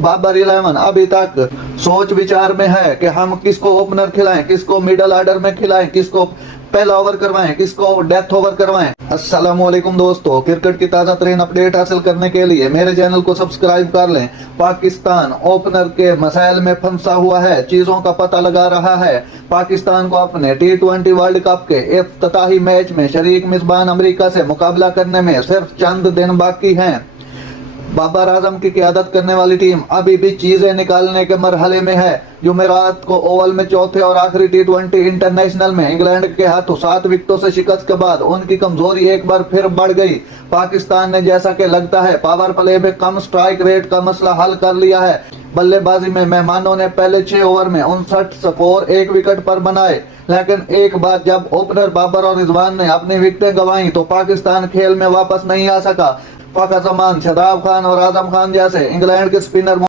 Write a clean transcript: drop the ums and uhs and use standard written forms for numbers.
Babar eleven अभी तक सोच विचार में है कि हम किसको ओपनर खिलाएं, किसको मिडल ऑर्डर में खिलाएं, किसको पहला ओवर करवाएं, किसको डेथ ओवर करवाएं। अस्सलामुअलैकुम दोस्तों, क्रिकेट की ताजा तरीन अपडेट हासिल करने के लिए मेरे चैनल को सब्सक्राइब कर लें। पाकिस्तान ओपनर के मसाइल में फंसा हुआ है, चीजों का पता लगा रहा है। पाकिस्तान को अपने T20 वर्ल्ड कप के इफ्तिताही मैच में शरीक मेजबान अमेरिका से मुकाबला करने में सिर्फ चंद दिन बाकी हैं। बाबर आजम की क़यादत करने वाली टीम अभी भी चीजें निकालने के मरहले में है। जुमेरात को ओवल में चौथे और आखिरी T20 इंटरनेशनल में इंग्लैंड के हाथों 7 विकेटों से शिकस्त के बाद उनकी कमजोरी एक बार फिर बढ़ गई। पाकिस्तान ने जैसा कि लगता है पावर प्ले में कम स्ट्राइक रेट का मसला हल कर लिया है। बल्लेबाजी में मेहमानों ने पहले 6 ओवर में 59 स्कोर 1 विकेट पर बनाए, लेकिन एक बार जब ओपनर बाबर और रिजवान ने अपनी विकेटें गंवाई तो पाकिस्तान खेल में वापस नहीं आ सका। फखर जमान, शादाब खान और आजम खान जैसे इंग्लैंड के स्पिनर